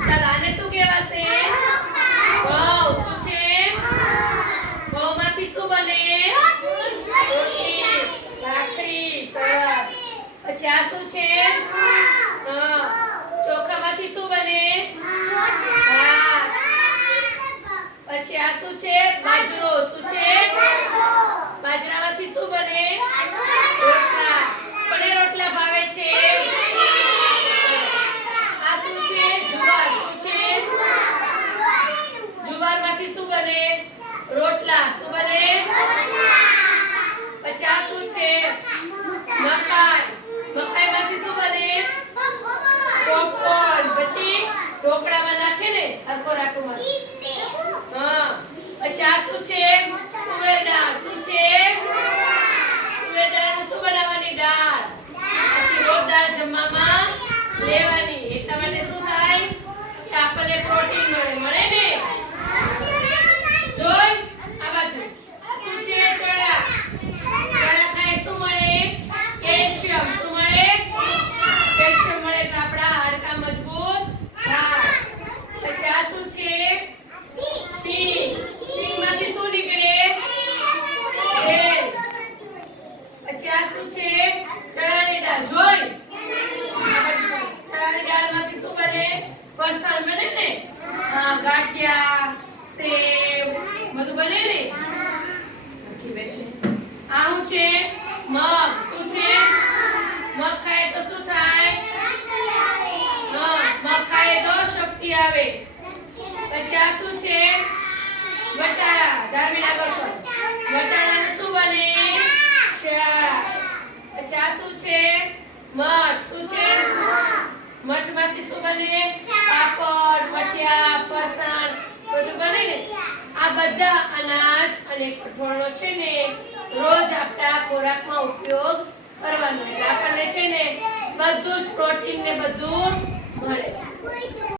ચાલો, આને શું કહેવાશે? ઘઉં શું છે? ઘઉંમાંથી શું બને? રોટલી ભાખરી, સરસ. પછી આ શું છે હા ચોખામાંથી શું બને ભાત પછી આ શું છે બાજરો શું છે બાજરામાંથી શું બને રોટલા કોને રોટલા ભાવે છે આ શું છે જુવાર શું છે જુવારમાંથી શું બને રોટલા શું બને? પછી આ શું છે? મકાઈ. મકાઈમાંથી શું બને? પોપકોર્ન પછી ઢોકળામાં નાખે ને હરખો રાખોમાં હા પછી આ શું છે તુવેર દાળ શું છે તુવેર દાળનું શું બનાવવાની દાળ પછી રોજ દાળ જમવામાં લેવાની એટલા માટે શું થાય કે આપણને પ્રોટીન મળે મળે ને જોઈ આ બાજુ આ શું છે ચણા ચણા ખાય શું મળે કેલ્શિયમ શું મળે કેલ્શિયમ મળે એટલે આપણા હાડકા મજબૂત થાય પછી આ શું છે શીંગ શીંગમાંથી શું નીકળે તેલ પછી આ શું છે ચણાની દાળ જોઈ આ બાજુ જોઈ. ચણાની દાળમાંથી શું બને ફરસાણ બને ને હા ગાંઠિયા સેવ બધું બને ને નથી બેઠી. આ શું છે મગ શું છે મગ ખાય તો શું થાય હા મગ ખાય તો શક્તિ આવે. પછી આ શું છે? વટાણા. ધાર્મિક આગળ વટાણાનું શું બને? પછી આ શું છે? મઠ. શું છે? મઠમાંથી શું બને? પાપડ, મઠિયા, ફરસાણ બધું બને ને? આ બધા અનાજ અને કઠોળનો છે ને રોજ આપણા ખોરાકમાં ઉપયોગ કરવાનો એટલે આપણને છે ને બધું જ પ્રોટીન ને બધું મળે.